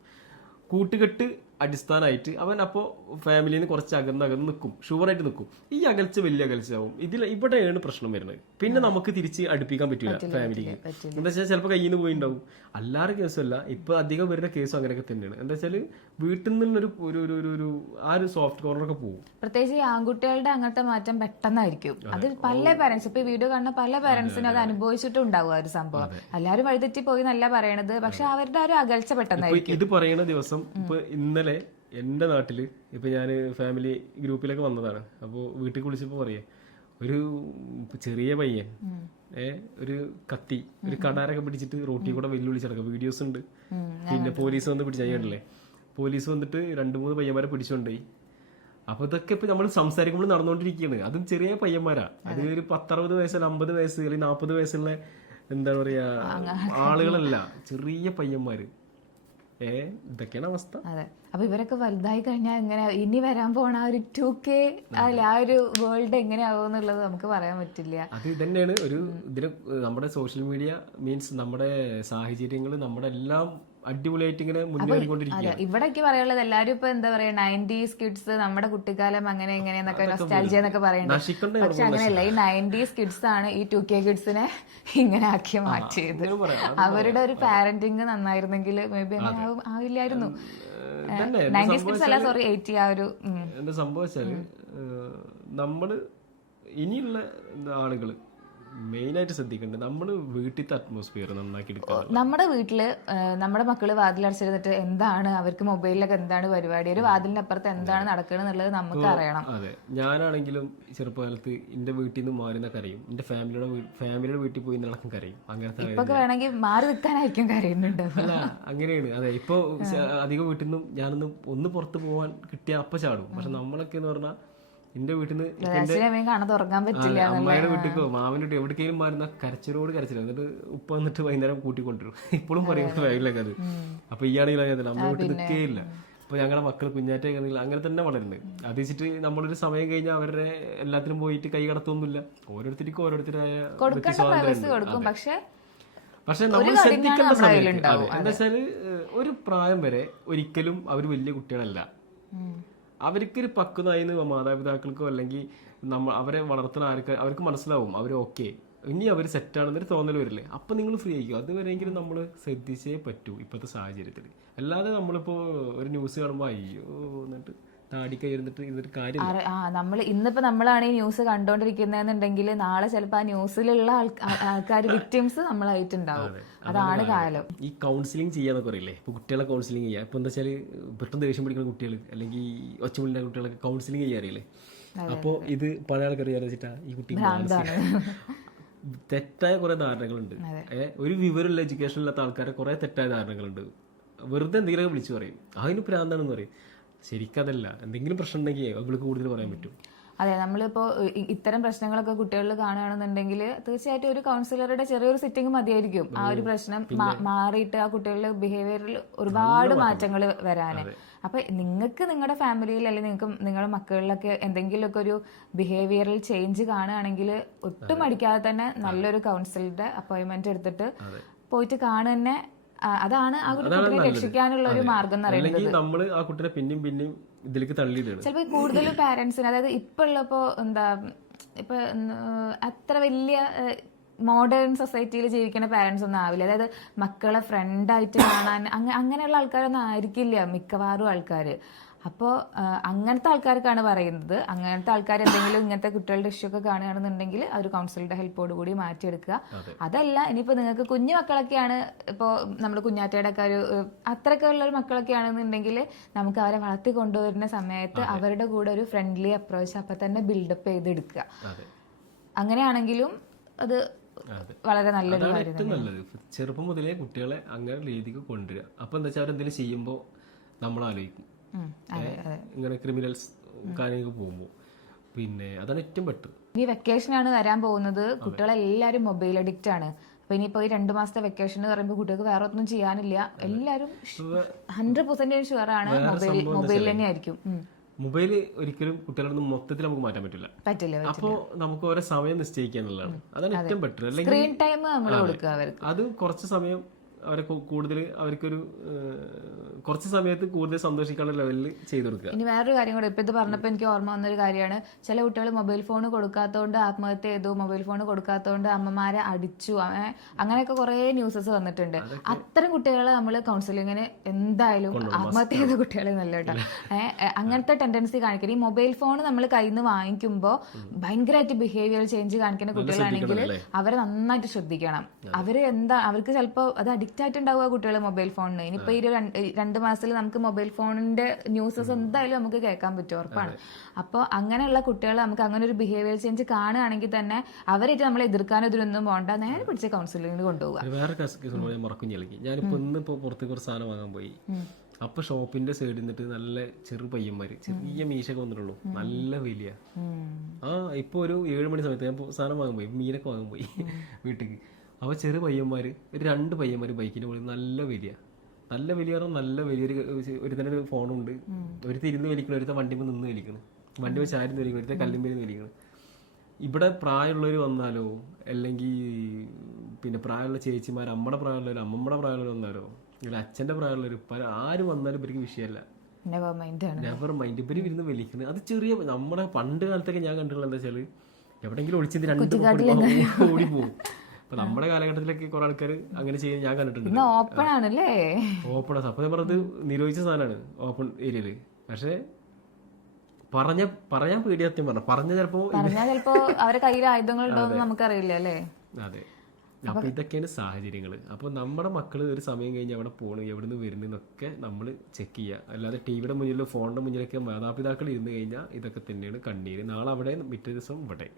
കൂട്ടുകെട്ട് അടിസ്ഥാനമായിട്ട് അവൻ അപ്പോൾ ഫാമിലിയിൽ നിന്ന് കുറച്ച് അകന്ന് അകന്ന് നിൽക്കും ഷുവറായിട്ട് നിൽക്കും ഈ അകൽച്ച വലിയ അകൽച്ചയാവും. ഇതിൽ ഇവിടെയാണ് പ്രശ്നം വരുന്നത്. പിന്നെ നമുക്ക് തിരിച്ച് അടുപ്പിക്കാൻ പറ്റില്ല ഫാമിലിക്ക് എന്താ വെച്ചാൽ ചിലപ്പോൾ കയ്യിൽ നിന്ന് പോയിണ്ടാവും. അല്ലാതെ കേസല്ല. ഇപ്പൊ അധികം വരുന്ന കേസും അങ്ങനെയൊക്കെ തന്നെയാണ്. എന്താ വെച്ചാൽ വീട്ടിൽ നിന്നൊരു ഒരു ഒരു ഒരു- ഒരു ആ ഒരു സോഫ്റ്റ് കോർണറൊക്കെ പോകും. പ്രത്യേകിച്ച് ഈ ആൺകുട്ടികളുടെ അങ്ങനത്തെ മാറ്റം പെട്ടെന്നായിരിക്കും. അത്. പല പാരന്റ്സ് ഇപ്പൊ വീഡിയോ കാണുന്ന പല പാരന്റ്സിനും അത് അനുഭവിച്ചിട്ടുണ്ടാവും ആ ഒരു സംഭവം. എല്ലാവരും വഴിതെറ്റി പോയി നല്ല പറയണത്. പക്ഷെ അവരുടെ ആ ഒരു അകൽച്ച പെട്ടെന്നായിരിക്കും. ഇത് പറയുന്ന ദിവസം ഇപ്പൊ ഇന്നലെ എന്റെ നാട്ടിൽ ഇപ്പൊ ഞാൻ ഫാമിലി ഗ്രൂപ്പിലൊക്കെ വന്നതാണ്. അപ്പോൾ വീട്ടിൽ കുളിച്ചപ്പോൾ പറയേ ഒരു ചെറിയ പയ്യൻ ഏ ഒരു കത്തി ഒരു കടാരൊക്കെ പിടിച്ചിട്ട് റോട്ടിൽ കൂടെ വെല്ലുവിളിച്ച് നടക്കും. വീഡിയോസ് ഉണ്ട്. പിന്നെ പോലീസ് വന്ന് പിടിച്ചല്ലേ പോലീസ് വന്നിട്ട് രണ്ട് മൂന്ന് പയ്യന്മാരെ പിടിച്ചോണ്ടായി അപ്പൊ ഇതൊക്കെ ഇപ്പൊ നമ്മൾ സംസാരിക്കുമ്പോൾ നടന്നുകൊണ്ടിരിക്കുകയാണ് അതും ചെറിയ പയ്യന്മാരാ. അത്. ഒരു പത്തറുപത് വയസ്സല്ല അമ്പത് വയസ്സ് അല്ലെങ്കിൽ നാൽപ്പത് വയസ്സുള്ള എന്താ പറയാ ആളുകളല്ല. ചെറിയ പയ്യന്മാര്. ഏ ഇതൊക്കെയാണ് അവസ്ഥ. അപ്പൊ ഇവരൊക്കെ വലുതായി കഴിഞ്ഞാൽ എങ്ങനെ ഇനി വരാൻ പോണ ആ ഒരു ടു കെ അല്ല ആ ഒരു വേൾഡ് എങ്ങനെയാവും എന്നുള്ളത് നമുക്ക് പറയാൻ പറ്റില്ല. അത് ഇതന്നെയാണ് ഒരു ഇതിന് നമ്മുടെ സോഷ്യൽ മീഡിയ മീൻസ് നമ്മുടെ സാഹചര്യങ്ങൾ നമ്മുടെ എല്ലാം അടിപൊളിയായിട്ട് ഇങ്ങനെ മുന്നേറിക്കൊണ്ടിരിക്കുക ഇവിടേക്ക് പറയാനുള്ളത് എല്ലാരും ഇപ്പൊ എന്താ പറയാ നയന്റീസ് കിഡ്സ് നമ്മുടെ കുട്ടിക്കാലം അങ്ങനെ എങ്ങനെയെന്നൊക്കെ നൊസ്റ്റാൾജിയ എന്നൊക്കെ പറയുന്നത് പക്ഷെ അങ്ങനെയല്ല ഈ നയന്റീസ് കിഡ്സ് ആണ് ഈ ടു കെ കിഡ്സിനെ ഇങ്ങനെ ആക്കി മാറ്റിയത്. അവരുടെ ഒരു പാരന്റിങ് നന്നായിരുന്നെങ്കിൽ മേ ബി അങ്ങനെ ആവില്ലായിരുന്നു എന്താ സംഭവിച്ചാൽ നമ്മൾ ഇനിയുള്ള ആളുകൾ മെയിനായിട്ട് ശ്രദ്ധിക്കേണ്ടത് നമ്മൾ വീട്ടിലത്തെ അറ്റ്മോസ്ഫിയർ നന്നാക്കി എടുക്കുക. നമ്മുടെ വീട്ടിൽ ആ, നമ്മുടെ മക്കൾ വാതിലടച്ചിരുന്നിട്ട് എന്താണ് അവർക്ക് മൊബൈലിലൊക്കെ എന്താണ് പരിപാടി? ഒരു വാതിലിനപ്പുറത്ത് എന്താണ് നടക്കുന്നത് എന്നുള്ളത് നമുക്ക് അറിയണം. അതെ. ഞാനാണെങ്കിലും ചെറുപ്പകാലത്ത് എന്റെ വീട്ടിൽ നിന്ന് മാറി കരയും. അറിയും എന്റെ ഫാമിലിയുടെ ഫാമിലിയുടെ വീട്ടിൽ പോയി നടക്കും കരയും. അങ്ങനത്തെ ഇപ്പൊ വേണമെങ്കിൽ മാറി നിൽക്കാനായിരിക്കും കരയുന്നുണ്ട്. അല്ല അങ്ങനെയാണ്. അതെ ഇപ്പൊ അധികം വീട്ടിൽ നിന്നും ഞാനൊന്നും ഒന്ന് പുറത്ത് പോകാൻ കിട്ടിയ അപ്പ ചാടും. പക്ഷെ നമ്മളൊക്കെ എന്ന് പറഞ്ഞാൽ എന്റെ വീട്ടിൽ നിന്ന് കാണാതെ ഉറങ്ങാൻ പറ്റില്ല അമ്മയുടെ വീട്ടിലേക്കോ മാമന്റെ വീട്ടിൽ എവിടേക്കെങ്കിലും മാറുന്ന കരച്ചിലോട് കരച്ചില്ല എന്നിട്ട് ഉപ്പ വന്നിട്ട് വൈകുന്നേരം കൂട്ടിക്കൊണ്ടിരും ഇപ്പോഴും പറയും വയലിലൊക്കെ അത്. അപ്പൊ ഈ ആണെങ്കിൽ അങ്ങനെ നമ്മുടെ വീട്ടിൽ നിൽക്കേയില്ല ഇപ്പൊ ഞങ്ങളുടെ മക്കൾ കുഞ്ഞാറ്റ ആണെങ്കിൽ അങ്ങനെ തന്നെ വളരുന്നത് അത് വെച്ചിട്ട് നമ്മളൊരു സമയം കഴിഞ്ഞാൽ അവരുടെ എല്ലാത്തിനും പോയിട്ട് കൈ കടത്തൊന്നുമില്ല. ഓരോരുത്തർക്കും ഓരോരുത്തരായ കൊടുക്കും. പക്ഷെ പക്ഷെ നമ്മൾ ശ്രദ്ധിക്കേണ്ട സമയത്ത് അതെ. എന്താ വെച്ചാൽ ഒരു പ്രായം വരെ ഒരിക്കലും അവർ വലിയ കുട്ടികളല്ല. അവർക്കൊരു പക്വതായിന്ന് മാതാപിതാക്കൾക്കോ അല്ലെങ്കിൽ നമ്മൾ അവരെ വളർത്തുന്ന ആർക്ക് അവർക്ക് മനസ്സിലാവും അവർ ഓക്കെ ഇനി അവർ സെറ്റാണെന്നൊരു തോന്നൽ വരില്ലേ? അപ്പം നിങ്ങൾ ഫ്രീ ആയിരിക്കും. അതുവരെയെങ്കിലും നമ്മൾ ശ്രദ്ധിച്ചേ പറ്റൂ ഇപ്പോഴത്തെ സാഹചര്യത്തിൽ അല്ലാതെ നമ്മളിപ്പോൾ ഒരു ന്യൂസ് കാണുമ്പോൾ അയ്യോ എന്നിട്ട് താടിക്കൈ ഇരുന്നിട്ട് ഇതൊരു കാര്യം ആ നമ്മൾ ഇന്നിപ്പോ നമ്മളാണ് ഈ ന്യൂസ് കണ്ടോണ്ടിരിക്കുന്നതെന്നുണ്ടെങ്കിൽ നാളെ ചിലപ്പോ ആ ന്യൂസിലുള്ള ആൾക്കാർ വിക്ടിംസ് നമ്മളായിട്ടുണ്ടാവും. അതാണ് കാലം. ഈ കൗൺസിലിംഗ് ചെയ്യാന്നൊക്കെ പറയില്ലേ? ഇപ്പൊ കുട്ടികളെ കൗൺസിലിംഗ് ചെയ്യാം. ഇപ്പൊ എന്താ വെച്ചാൽ പെട്ടെന്ന് ദേഷ്യം പിടിക്കുന്ന കുട്ടികൾ അല്ലെങ്കിൽ ഒച്ചമുള്ള കുട്ടികളൊക്കെ കൗൺസിലിംഗ് ചെയ്യാറില്ലേ അപ്പോൾ ഇത് പല ആൾക്കാർ വിചാരിച്ചിട്ടാ ഈ കുട്ടി തെറ്റായ കുറെ ധാരണകളുണ്ട്. ഒരു വിവരമില്ല എഡ്യൂക്കേഷൻ ഇല്ലാത്ത ആൾക്കാരെ കുറെ തെറ്റായ ധാരണകളുണ്ട്. വെറുതെ എന്തെങ്കിലും വിളിച്ചു പറയും. അതിന് പ്രാന്താണെന്ന് പറയും. ശരിക്കതല്ല. എന്തെങ്കിലും പ്രശ്നം ഉണ്ടെങ്കിൽ അവൾക്ക് കൂടുതൽ പറയാൻ പറ്റും. അതെ നമ്മളിപ്പോൾ ഇത്തരം പ്രശ്നങ്ങളൊക്കെ കുട്ടികളിൽ കാണുകയാണെന്നുണ്ടെങ്കിൽ തീർച്ചയായിട്ടും ഒരു കൗൺസിലറുടെ ചെറിയൊരു സിറ്റിംഗ് മതിയായിരിക്കും. ആ ഒരു പ്രശ്നം മാറിയിട്ട് ആ കുട്ടികളുടെ ബിഹേവിയറിൽ ഒരുപാട് മാറ്റങ്ങൾ വരാൻ അപ്പൊ നിങ്ങൾക്ക് നിങ്ങളുടെ ഫാമിലിയിൽ അല്ലെങ്കിൽ നിങ്ങൾക്ക് നിങ്ങളുടെ മക്കളിലൊക്കെ എന്തെങ്കിലുമൊക്കെ ഒരു ബിഹേവിയറൽ ചേഞ്ച് കാണുകയാണെങ്കിൽ ഒട്ടും അടിക്കാതെ തന്നെ നല്ലൊരു കൗൺസിലറുടെ അപ്പോയിന്റ്മെന്റ് എടുത്തിട്ട് പോയിട്ട് കാണുന്നെ ആ, അതാണ് ആ കുട്ടിയെ രക്ഷിക്കാനുള്ള ഒരു മാർഗം എന്ന് പറയുന്നത്. നമ്മൾ ആ കുട്ടിനെ പിന്നെയും പിന്നെയും ഇതിലേക്ക് തള്ളിയിടുകയാണ് ചിലപ്പോൾ കൂടുതൽ പാരന്റ്സിന് അതായത് ഇപ്പൊ ഉള്ളപ്പോ എന്താ ഇപ്പൊ അത്ര വലിയ മോഡേൺ സൊസൈറ്റിയിൽ ജീവിക്കുന്ന പാരന്റ്സ് ഒന്നും ആവില്ല. അതായത് മക്കളെ ഫ്രണ്ടായിട്ട് കാണാൻ അങ്ങ അങ്ങനെയുള്ള ആൾക്കാരൊന്നും ആയിരിക്കില്ല മിക്കവാറും ആൾക്കാർ അപ്പോൾ അങ്ങനത്തെ ആൾക്കാർക്കാണ് പറയുന്നത്. അങ്ങനത്തെ ആൾക്കാർ എന്തെങ്കിലും ഇങ്ങനത്തെ കുട്ടികളുടെ ഇഷ്യൂ ഒക്കെ കാണുകയാണെന്നുണ്ടെങ്കിൽ അവർ കൗൺസിലറുടെ ഹെൽപ്പോട് കൂടി മാറ്റിയെടുക്കുക. അതല്ല ഇനിയിപ്പോൾ നിങ്ങൾക്ക് കുഞ്ഞു മക്കളൊക്കെയാണ് ഇപ്പോൾ നമ്മൾ കുഞ്ഞാറ്റയുടെ ഒക്കെ ഒരു അത്രയൊക്കെ ഉള്ള ഒരു മക്കളൊക്കെ ആണെന്നുണ്ടെങ്കിൽ നമുക്ക് അവരെ വളർത്തി കൊണ്ടുവരുന്ന സമയത്ത് അവരുടെ കൂടെ ഒരു ഫ്രണ്ട്ലി അപ്രോച്ച് അപ്പം തന്നെ ബിൽഡപ്പ് ചെയ്തെടുക്കുക. അങ്ങനെയാണെങ്കിലും അത് വളരെ നല്ലൊരു അതാണ് ഏറ്റവും നല്ലത്. ചെറുപ്പം മുതലേ കുട്ടികളെ അങ്ങനെ രീതിക്ക് കൊണ്ടുവരിക. അപ്പൊ എന്താ വെച്ചാൽ അവരെന്തെങ്കിലും ചെയ്യുമ്പോൾ നമ്മൾ ആലോചിക്കും ഇങ്ങനെ ക്രിമിനൽസ് കാര്യങ്ങൾക്ക് പോകുമ്പോൾ പിന്നെ അതാണ് ഏറ്റവും ബെറ്റർ ഇനി വെക്കേഷൻ ആണ് വരാൻ പോകുന്നത്. കുട്ടികളെല്ലാവരും മൊബൈൽ അഡിക്റ്റ് ആണ്. അപ്പൊ ഇനിയിപ്പോ ഈ രണ്ട് മാസത്തെ വെക്കേഷൻ എന്ന് പറയുമ്പോൾ കുട്ടികൾക്ക് വേറെ ഒന്നും ചെയ്യാനില്ല. എല്ലാവരും ഹൺഡ്രഡ് പെർസെന്റേജ് ഷുവർ ആണ് മൊബൈൽ മൊബൈൽ തന്നെ ആയിരിക്കും മൊബൈൽ ഒരിക്കലും കുട്ടികളുടെ നിന്ന് മൊത്തത്തിൽ നമുക്ക് മാറ്റാൻ പറ്റില്ല. പറ്റില്ല അപ്പോൾ നമുക്ക് ഓരോ സമയം നിശ്ചയിക്കുക എന്നുള്ളതാണ് അതാണ് ഏറ്റവും ബെറ്റർ അല്ലെങ്കിൽ അത് കുറച്ച് സമയം അവരെ കൂടുതൽ അവർക്കൊരു കുറച്ച് സമയത്ത് കൂടുതൽ സന്തോഷിക്കാനുള്ള ലെവലിൽ ചെയ്തു കൊടുക്കുക. ഇനി വേറൊരു കാര്യം കൂടെ ഇപ്പൊ ഇത് പറഞ്ഞപ്പോൾ എനിക്ക് ഓർമ്മ വന്നൊരു കാര്യമാണ്. ചില കുട്ടികൾ മൊബൈൽ ഫോൺ കൊടുക്കാത്തതുകൊണ്ട് ആത്മഹത്യ ചെയ്തു മൊബൈൽ ഫോൺ കൊടുക്കാത്തതുകൊണ്ട് അമ്മമാരെ അടിച്ചു അങ്ങനെ- അങ്ങനെയൊക്കെ കുറെ ന്യൂസസ് വന്നിട്ടുണ്ട്. അത്തരം കുട്ടികളെ നമ്മൾ കൗൺസിലിങ്ങിന് എന്തായാലും ആത്മഹത്യ ചെയ്ത കുട്ടികളെ നല്ല കേട്ടോ. അങ്ങനത്തെ ടെൻഡൻസി കാണിക്കണം ഈ മൊബൈൽ ഫോൺ നമ്മൾ കയ്യിൽ നിന്ന് വാങ്ങിക്കുമ്പോൾ ഭയങ്കരമായിട്ട് ബിഹേവിയർ ചേഞ്ച് കാണിക്കുന്ന കുട്ടികളാണെങ്കിൽ അവരെ നന്നായിട്ട് ശ്രദ്ധിക്കണം. അവർ എന്താ അവർക്ക് ചിലപ്പോൾ അത് അഡിക്റ്റ് ആയിട്ടുണ്ടാവുക കുട്ടികളെ മൊബൈൽ ഫോണിന് ഇനിയിപ്പോ ഈ രണ്ട് മാസത്തിൽ നമുക്ക് മൊബൈൽ ഫോണിന്റെ ന്യൂസസ് എന്തായാലും നമുക്ക് കേൾക്കാൻ പറ്റും ഉറപ്പാണ്. അപ്പോൾ അങ്ങനെയുള്ള കുട്ടികൾ നമുക്ക് അങ്ങനെ ഒരു ബിഹേവിയർ ചേഞ്ച് കാണുകയാണെങ്കിൽ തന്നെ അവരായിട്ട് നമ്മളെ എതിർക്കാൻ ഇതിലൊന്നും പോകണ്ട നേരെ പിടിച്ച കൗൺസിലിംഗിന് കൊണ്ടുപോകുക വേറെ ഞാൻ മറക്കും പുറത്തേക്ക് ഒരു സാധനം വാങ്ങാൻ പോയി. അപ്പൊ ഷോപ്പിന്റെ സൈഡിൽ നിന്നിട്ട് നല്ല ചെറു പയ്യന്മാര് ചെറിയ മീശൊക്കെ വന്നിട്ടുള്ളൂ. നല്ല വലിയ. ആ ഇപ്പൊ ഒരു ഏഴ് മണി സമയത്ത് ഞാൻ സാധനം വാങ്ങാൻ പോയി. മീനൊക്കെ വാങ്ങാൻ പോയി വീട്ടിക്ക്. അപ്പൊ ചെറു പയ്യന്മാര് ഒരു രണ്ട് പയ്യന്മാര് ബൈക്കിന് മുകളിൽ നല്ല വലിയ. നല്ല വലിയ നല്ല വലിയൊരു ഒരു തന്നെ ഒരു ഫോണുണ്ട്. ഒരു തിരുന്ന് വലിക്കണം ഒരുത്ത വണ്ടിമ നിന്ന് വലിക്കണം. വണ്ടി വെച്ച് ചാരി വലിക്കണം ഒരുത്ത കല്ലുമ്പേരി വലിക്കണം. ഇവിടെ പ്രായമുള്ളവർ വന്നാലോ അല്ലെങ്കിൽ പിന്നെ പ്രായമുള്ള ചേച്ചിമാർ അമ്മയുടെ പ്രായമുള്ളവർ അമ്മമ്മയുടെ പ്രായമുള്ളവർ വന്നാലോ അല്ലെങ്കിൽ അച്ഛന്റെ പ്രായമുള്ളവർ പല ആര് വന്നാലും ഇവർക്ക് വിഷയമല്ല നെവർ മൈൻഡ് ആണ്. നെവർ മൈൻഡ് ഇവർ ഇരുന്ന് വലിക്കുന്നത് അത് ചെറിയ നമ്മുടെ പണ്ട് കാലത്തൊക്കെ ഞാൻ കണ്ടിട്ടുള്ളത് എന്താ വെച്ചാൽ എവിടെങ്കിലും ഒളിച്ചത് രണ്ട് ഓടി പോകും അപ്പൊ നമ്മുടെ കാലഘട്ടത്തിലൊക്കെ കുറെ ആൾക്കാർ അങ്ങനെ ചെയ്യാൻ ഞാൻ കണ്ടിട്ടുണ്ട്. ഓപ്പൺ ആണല്ലേ? ഓപ്പൺ അപ്പൊ ഞാൻ പറഞ്ഞത് നിരോധിച്ച സാധനമാണ് ഓപ്പൺ ഏരിയയിൽ പക്ഷെ പറഞ്ഞ പറയാൻ പേടി സത്യം പറഞ്ഞു. പറഞ്ഞ ചിലപ്പോ പറഞ്ഞാൽ ചിലപ്പോ അവരെ കയ്യിൽ ആയുധങ്ങൾ ഉണ്ടോന്ന് നമുക്കറിയില്ല അല്ലേ? അതെ. അപ്പൊ ഇതൊക്കെയാണ് സാഹചര്യങ്ങൾ അപ്പൊ നമ്മുടെ മക്കൾ ഒരു സമയം കഴിഞ്ഞ് അവിടെ പോകണം എവിടുന്ന് വരുന്നതൊക്കെ നമ്മൾ ചെക്ക് ചെയ്യുക അല്ലാതെ ടിവിയുടെ മുന്നിലും ഫോണിന്റെ മുന്നിലൊക്കെ മാതാപിതാക്കൾ ഇരുന്ന് കഴിഞ്ഞാൽ ഇതൊക്കെ തന്നെയാണ് കണ്ണീര് നാളെ അവിടെ പിറ്റേ ദിവസം ഇവിടെ.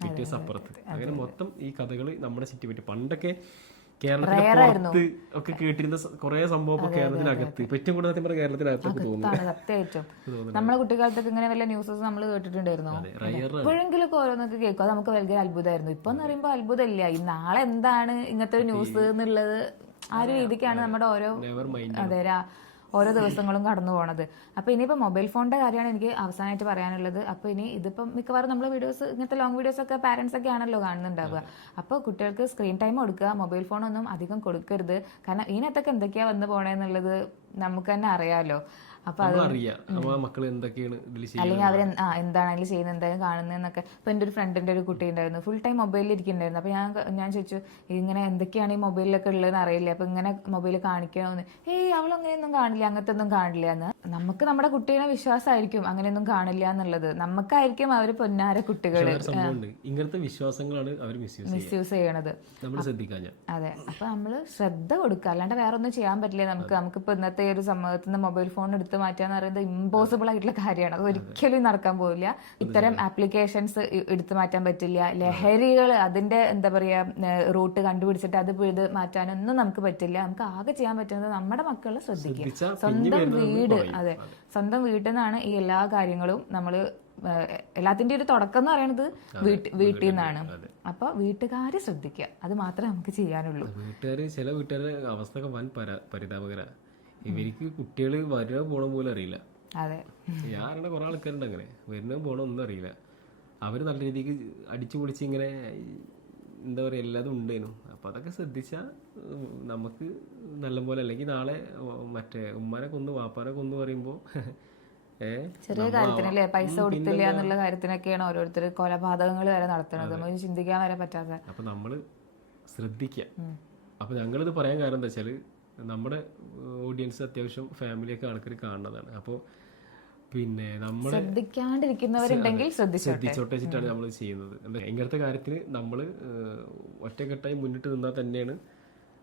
പിറ്റേ ദിവസം അപ്പുറത്ത് അങ്ങനെ മൊത്തം ഈ കഥകൾ നമ്മുടെ ചുറ്റുപറ്റി പണ്ടൊക്കെ കേരളത്തിൽ പുറത്ത് ഒക്കെ കേട്ടിരുന്ന കുറെ സംഭവം കേരളത്തിനകത്ത്. ഏറ്റവും കൂടുതൽ സത്യം പറഞ്ഞാൽ കേരളത്തിനകത്തൊക്കെ തോന്നുന്നു. നമ്മളെ കുട്ടിക്കാലത്തൊക്കെ ഇങ്ങനെ വല്ല ന്യൂസസ് നമ്മൾ കേട്ടിട്ടുണ്ടായിരുന്നോ? എപ്പോഴെങ്കിലും ഓരോന്നൊക്കെ കേൾക്കും. അത് നമുക്ക് വലിയ അത്ഭുതമായിരുന്നു ഇപ്പൊ എന്ന് പറയുമ്പോൾ അത്ഭുതമില്ല. ഈ നാളെ എന്താണ് ഇങ്ങനത്തെ ഒരു ന്യൂസ് എന്നുള്ളത് ആ ഒരു രീതിക്കാണ് നമ്മുടെ ഓരോ അതെ ഓരോ ദിവസങ്ങളും കടന്നു പോണത്. അപ്പൊ ഇനിയിപ്പോ മൊബൈൽ ഫോണിന്റെ കാര്യമാണ് എനിക്ക് അവസാനമായിട്ട് പറയാനുള്ളത്. അപ്പൊ ഇനി ഇതിപ്പം മിക്കവാറും നമ്മൾ വീഡിയോസ് ഇങ്ങനത്തെ ലോങ് വീഡിയോസ് ഒക്കെ പാരന്റ്സ് ഒക്കെ ആണല്ലോ കാണുന്നുണ്ടാവുക. അപ്പോൾ കുട്ടികൾക്ക് സ്ക്രീൻ ടൈം കൊടുക്കുക മൊബൈൽ ഫോണൊന്നും അധികം കൊടുക്കരുത്. കാരണം ഇതിനകത്തൊക്കെ എന്തൊക്കെയാ വന്നു പോണേന്നുള്ളത് നമുക്ക് തന്നെ അറിയാലോ. അല്ലെങ്കിൽ അവർ എന്താണ് അതിൽ ചെയ്യുന്നത് എന്തായാലും കാണുന്നതെന്നൊക്കെ ഇപ്പൊ എന്റെ ഒരു ഫ്രണ്ടിന്റെ ഒരു കുട്ടി ഉണ്ടായിരുന്നു. ഫുൾ ടൈം മൊബൈലിൽ ഇരിക്കുന്നുണ്ടായിരുന്നു. അപ്പൊ ഞാൻ ഞാൻ ചോദിച്ചു ഇങ്ങനെ എന്തൊക്കെയാണ് ഈ മൊബൈലിലൊക്കെ ഉള്ളതെന്ന് അറിയില്ല? അപ്പൊ ഇങ്ങനെ മൊബൈൽ കാണിക്കണമെന്ന് ഏയ് അവൾ അങ്ങനെയൊന്നും കാണില്ല. അങ്ങനത്തെ ഒന്നും കാണില്ല. എന്ന്. നമുക്ക് നമ്മുടെ കുട്ടീനെ വിശ്വാസമായിരിക്കും അങ്ങനെയൊന്നും കാണില്ല എന്നുള്ളത്. നമുക്കായിരിക്കും അവർ പൊന്നാര കുട്ടികൾ ഇങ്ങനത്തെ വിശ്വാസങ്ങളാണ് അവർ മിസ്യൂസ് ചെയ്യണത്. നമ്മൾ അതെ. അപ്പൊ നമ്മൾ ശ്രദ്ധ കൊടുക്കുക. അല്ലാണ്ട് വേറെ ഒന്നും ചെയ്യാൻ പറ്റില്ല നമുക്ക്. നമുക്കിപ്പോ ഇന്നത്തെ ഒരു സമൂഹത്തിൽ നിന്ന് മൊബൈൽ ഫോൺ എടുത്ത് മാറ്റുക എന്ന് പറയുന്നത് ഇമ്പോസിബിൾ ആയിട്ടുള്ള കാര്യമാണ്. അത് ഒരിക്കലും നടക്കാൻ പോവില്ല. ഇത്തരം ആപ്ലിക്കേഷൻസ് എടുത്തു മാറ്റാൻ പറ്റില്ല. ലഹരികൾ അതിന്റെ എന്താ പറയാ റൂട്ട് കണ്ടുപിടിച്ചിട്ട് അത് ഇത് മാറ്റാനൊന്നും നമുക്ക് പറ്റില്ല. നമുക്ക് ആകെ ചെയ്യാൻ പറ്റുന്നത് നമ്മുടെ മക്കളെ ശ്രദ്ധിക്കുക. സ്വന്തം വീട് അതെ. സ്വന്തം വീട്ടിൽ നിന്നാണ് ഈ എല്ലാ കാര്യങ്ങളും നമ്മൾ എല്ലാത്തിന്റെ ഒരു തുടക്കം എന്ന് പറയുന്നത് വീട്ടിൽ നിന്നാണ് അപ്പൊ വീട്ടുകാരെ ശ്രദ്ധിക്കുക. അത് മാത്രമേ നമുക്ക് ചെയ്യാനുള്ളൂ. വീട്ടുകാർ ചില വീട്ടുകാരുടെ അവസ്ഥ വൻ പര പരിതാപകര. ഇവർക്ക് കുട്ടികൾ വരണോ പോണോ പോലും അറിയില്ല. അതെ. ഞാറുടെ കുറെ ആൾക്കാരുണ്ട് അങ്ങനെ. വരുന്നോ പോണോ ഒന്നും അറിയില്ല. അവർ നല്ല രീതിക്ക് അടിച്ചു പൊളിച്ച് ഇങ്ങനെ എന്താ പറയുക എല്ലാതും ഉണ്ടേനു. അപ്പം അതൊക്കെ ശ്രദ്ധിച്ചാൽ നമുക്ക് നല്ലപോലെ അല്ലെങ്കിൽ നാളെ മറ്റേ ഉമ്മാനെ കൊന്നു വാപ്പാനെ കൊന്നു പറയുമ്പോൾ ചെറിയ കാര്യത്തിനല്ലേ? പൈസ കൊടുത്തില്ല എന്നുള്ള കാര്യത്തിനൊക്കെയാണ് ഓരോരുത്തർ കൊലപാതകങ്ങൾ വരെ നടത്തുന്നത്. നമുക്ക് ചിന്തിക്കാൻ വരെ പറ്റാത്ത. അപ്പൊ നമ്മൾ ശ്രദ്ധിക്കുക അപ്പൊ ഞങ്ങളിത് പറയാൻ കാരണം എന്താ വെച്ചാൽ നമ്മുടെ ഓഡിയൻസ് അത്യാവശ്യം ഫാമിലിയൊക്കെ ആൾക്കാർ കാണുന്നതാണ്. അപ്പോൾ പിന്നെ നമ്മൾ ശ്രദ്ധിക്കാണ്ടിരിക്കുന്നവരുണ്ടെങ്കിൽ ശ്രദ്ധിച്ചോ ശ്രദ്ധിച്ചോട്ടെ. വെച്ചിട്ടാണ് നമ്മൾ ചെയ്യുന്നത്. ഇങ്ങനത്തെ കാര്യത്തിന് നമ്മൾ ഒറ്റക്കെട്ടായി മുന്നിട്ട് നിന്നാൽ തന്നെയാണ്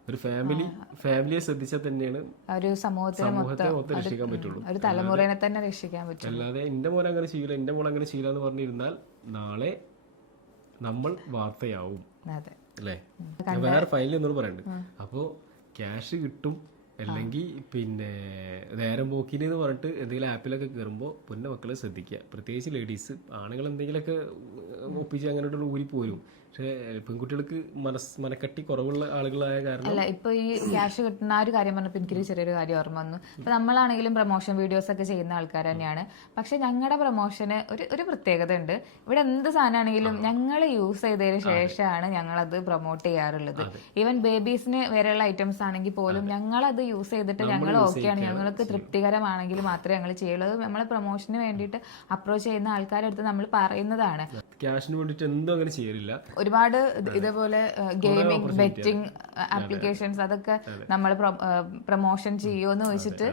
ഒരു ഫാമിലി ഫാമിലിയെ ശ്രദ്ധിച്ചാൽ തന്നെയാണ് ഒരു സമൂഹത്തെ മൊത്തം രക്ഷിക്കാൻ പറ്റുള്ളൂ. ഒരു തലമുറയെ തന്നെ രക്ഷിക്കാൻ പറ്റും അല്ലാതെ എന്റെ മോൻ അങ്ങനെ ചെയ്യില്ല എന്റെ മോൻ അങ്ങനെ ചെയ്യില്ല എന്ന് പറഞ്ഞിരുന്നാൽ നാളെ നമ്മൾ വാർത്തയാവും. അല്ലേ? വേറെ ഫൈനൽ എന്നോട് പറയുന്നുണ്ട് അപ്പോൾ ക്യാഷ് കിട്ടും. അല്ലെങ്കിൽ പിന്നെ നേരം പോക്കിന് എന്ന് പറഞ്ഞിട്ട് എന്തെങ്കിലും ആപ്പിലൊക്കെ കയറുമ്പോൾ പൊന്നെ മക്കളെ ശ്രദ്ധിക്കുക പ്രത്യേകിച്ച് ലേഡീസ് ആണുങ്ങൾ എന്തെങ്കിലുമൊക്കെ ഒപ്പിച്ച് അങ്ങനെ ഊരി പോരും. പക്ഷേ പെൺകുട്ടികൾക്ക് മനസ് മനക്കട്ടി കുറവുള്ള ആളുകളായ കാരണം അല്ല ഇപ്പൊ ഈ ക്യാഷ് കിട്ടുന്ന ആ ഒരു കാര്യം പറഞ്ഞപ്പോൾ എനിക്കൊരു ചെറിയൊരു കാര്യം ഓർമ്മ വന്നു. ഇപ്പൊ നമ്മളാണെങ്കിലും പ്രൊമോഷൻ വീഡിയോസ് ഒക്കെ ചെയ്യുന്ന ആൾക്കാർ തന്നെയാണ്. പക്ഷെ ഞങ്ങളുടെ പ്രൊമോഷന് ഒരു ഒരു പ്രത്യേകത ഉണ്ട് ഇവിടെ എന്ത് സാധനമാണെങ്കിലും ഞങ്ങൾ യൂസ് ചെയ്തതിന് ശേഷമാണ് ഞങ്ങളത് പ്രൊമോട്ട് ചെയ്യാറുള്ളത്. ഈവൻ ബേബീസിന് വരെയുള്ള ഐറ്റംസ് ആണെങ്കിൽ പോലും ഞങ്ങളത് യൂസ് ചെയ്തിട്ട് ഞങ്ങൾ ഓക്കെയാണ് ഞങ്ങൾക്ക് തൃപ്തികരമാണെങ്കിൽ മാത്രമേ ഞങ്ങൾ ചെയ്യുള്ളൂ. നമ്മളെ പ്രൊമോഷന് വേണ്ടിയിട്ട് അപ്രോച്ച് ചെയ്യുന്ന ആൾക്കാരെടുത്ത് നമ്മൾ പറയുന്നതാണ്. ക്യാഷിന് വേണ്ടിട്ട് എന്തും അങ്ങനെ ചെയ്യലില്ല. ഒരുപാട് ഇതേപോലെ ഗെയിമിംഗ് ബെറ്റിംഗ് ആപ്ലിക്കേഷൻസ് അതൊക്കെ നമ്മൾ പ്രൊമോഷൻ ചെയ്യുമോന്ന് ചോദിച്ചിട്ട്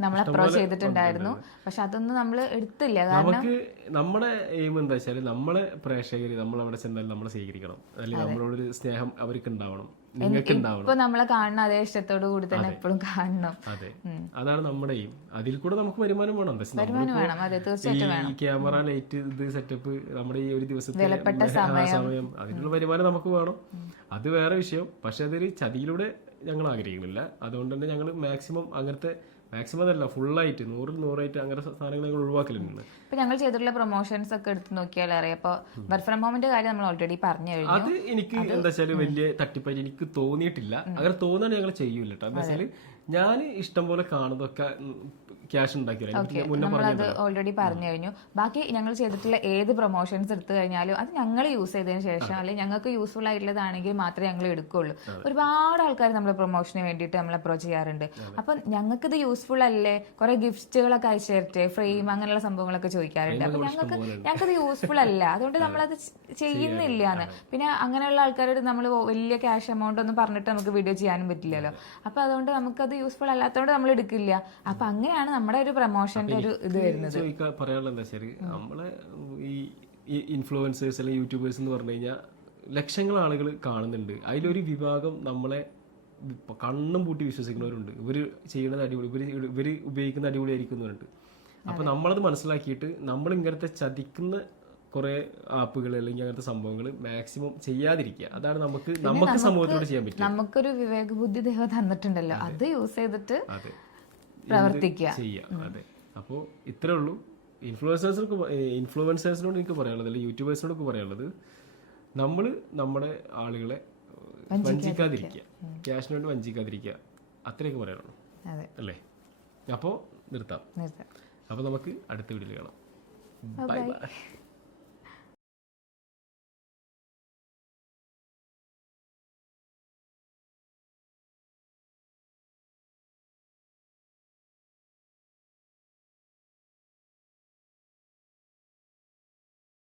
നമ്മൾ അപ്രോച്ച് ചെയ്തിട്ടുണ്ടായിരുന്നു. പക്ഷെ അതൊന്നും നമ്മൾ എടുത്തില്ല. കാരണം നമുക്ക് നമ്മുടെ എയിം എന്താ വെച്ചാൽ നമ്മളെ പ്രേക്ഷകര് നമ്മളവിടെ ചെന്നാൽ നമ്മളെ സ്വീകരിക്കണം. അല്ലെങ്കിൽ നമ്മളോടൊരു സ്നേഹം അവർക്ക് ഉണ്ടാവണം ഇപ്പൊ നമ്മളെ കാണുന്ന അതേ ഇഷ്ടത്തോടു കൂടി തന്നെ എപ്പോഴും കാണണം. അതെ. അതാണ് നമ്മുടെ എയിം അതിൽ കൂടെ നമുക്ക് വരുമാനം വേണം. വരുമാനം വേണം. അതെ തീർച്ചയായിട്ടും ഈ ക്യാമറ ലൈറ്റ് ഇത് സെറ്റപ്പ് നമ്മുടെ ഈ ഒരു ദിവസത്തെ സമയം. അതിനുള്ള വരുമാനം നമുക്ക് വേണം. അത് വേറെ വിഷയം. പക്ഷെ അതൊരു ചതിയിലൂടെ ഞങ്ങൾ ആഗ്രഹിക്കുന്നില്ല. അതുകൊണ്ട് തന്നെ ഞങ്ങൾ മാക്സിമം അങ്ങനത്തെ മാക്സിമം അതല്ല ഫുള്ളായിട്ട് നൂറിൽ നൂറായിട്ട് അങ്ങനെ സാധനങ്ങൾ ഞങ്ങൾ ഒഴിവാക്കലുണ്ട്. ഇപ്പൊ ഞങ്ങൾ ചെയ്തിട്ടുള്ള പ്രൊമോഷൻസ് ഒക്കെ എടുത്ത് നോക്കിയാൽ അറിയാം. ഇപ്പൊ വർക്ക് ഫ്രം ഹോമിന്റെ കാര്യം നമ്മൾ ഓൾറെഡി പറഞ്ഞു കഴിഞ്ഞു. അത് എനിക്ക് എന്താ വെച്ചാൽ വലിയ തട്ടിപ്പായിട്ട് എനിക്ക് തോന്നിയിട്ടില്ല. അങ്ങനെ തോന്നുകയാണെങ്കിൽ ഞങ്ങൾ ചെയ്യൂല കേട്ടോ എന്താ വെച്ചാൽ ഞാൻ ഇഷ്ടം പോലെ കാണുന്നതൊക്കെ ക്യാഷ് നമ്മളത് ഓൾറെഡി പറഞ്ഞു കഴിഞ്ഞു. ബാക്കി ഞങ്ങൾ ചെയ്തിട്ടുള്ള ഏത് പ്രൊമോഷൻസ് എടുത്തു കഴിഞ്ഞാലും അത് ഞങ്ങൾ യൂസ് ചെയ്തതിന് ശേഷം അല്ലെങ്കിൽ ഞങ്ങൾക്ക് യൂസ്ഫുൾ ആയിട്ടുള്ളതാണെങ്കിൽ മാത്രമേ ഞങ്ങൾ എടുക്കുകയുള്ളൂ. ഒരുപാട് ആൾക്കാർ നമ്മൾ പ്രൊമോഷന് വേണ്ടിയിട്ട് നമ്മൾ അപ്രോച്ച് ചെയ്യാറുണ്ട്. അപ്പം ഞങ്ങൾക്ക് ഇത് യൂസ്ഫുൾ അല്ലേ? കുറെ ഗിഫ്റ്റുകളൊക്കെ അയച്ചു തരട്ടെ ഫ്രെയിം അങ്ങനെയുള്ള സംഭവങ്ങളൊക്കെ ചോദിക്കാറുണ്ട്. അപ്പൊ ഞങ്ങൾക്ക് ഞങ്ങൾക്ക് ഇത് യൂസ്ഫുൾ അല്ല. അതുകൊണ്ട് നമ്മളത് ചെയ്യുന്നില്ല എന്ന്. പിന്നെ അങ്ങനെയുള്ള ആൾക്കാരോട് നമ്മൾ വലിയ ക്യാഷ് എമൗണ്ട് ഒന്നും പറഞ്ഞിട്ട് നമുക്ക് വീഡിയോ ചെയ്യാനും പറ്റില്ലല്ലോ. അപ്പൊ അതുകൊണ്ട് നമുക്കത് യൂസ്ഫുൾ അല്ലാത്തതുകൊണ്ട് നമ്മൾ എടുക്കില്ല. അപ്പൊ അങ്ങനെയാണ് നമ്മുടെ ഒരു പ്രൊമോഷന്റെ ഒരു ഇത് വരുന്നത്. പറയാനുള്ള എന്താ നമ്മളെ ഈ ഇൻഫ്ലുവൻസേഴ്സ് അല്ലെങ്കിൽ യൂട്യൂബേഴ്സ് എന്ന് പറഞ്ഞു കഴിഞ്ഞാൽ ലക്ഷങ്ങൾ ആളുകൾ കാണുന്നുണ്ട്. അതിലൊരു വിഭാഗം നമ്മളെ കണ്ണും പൂട്ടി വിശ്വസിക്കുന്നവരുണ്ട്. ഇവർ ചെയ്യുന്നത് അടിപൊളി ഇവർ ഇവർ ഉപയോഗിക്കുന്ന അടിപൊളിയായിരിക്കുന്നവരുണ്ട് അപ്പൊ നമ്മളത് മനസ്സിലാക്കിയിട്ട് നമ്മൾ ഇങ്ങനത്തെ ചതിക്കുന്ന കുറേ ആപ്പുകൾ അല്ലെങ്കിൽ അങ്ങനത്തെ സംഭവങ്ങൾ മാക്സിമം ചെയ്യാതിരിക്കുക. അതാണ് നമുക്ക് നമുക്ക് സമൂഹത്തോട് ചെയ്യാൻ പറ്റും നമുക്കൊരു വിവേക ബുദ്ധി ദൈവം തന്നിട്ടുണ്ടല്ലോ. അത്. യൂസ് ചെയ്തിട്ട് അതെ. പ്രവർത്തിക്കുക. ചെയ്യാം? അതെ. അപ്പോൾ ഇത്രേ ഉള്ളൂ. ഇൻഫ്ലുവൻസേഴ്സിനൊക്കെ ഇൻഫ്ലുവൻസേഴ്സിനോട് എനിക്ക് പറയാനുള്ളത് അല്ലെങ്കിൽ യൂട്യൂബേഴ്സിനോടൊക്കെ പറയാനുള്ളത് നമ്മൾ നമ്മുടെ ആളുകളെ വഞ്ചിക്കാതിരിക്കുക. ക്യാഷിന് വേണ്ടി വഞ്ചിക്കാതിരിക്കുക. അത്രയൊക്കെ പറയാനുള്ളൂ. അല്ലേ? അപ്പോൾ നിർത്താം. നിർത്താം. അപ്പോൾ നമുക്ക് അടുത്ത വീട്ടിൽ കാണാം. Bye bye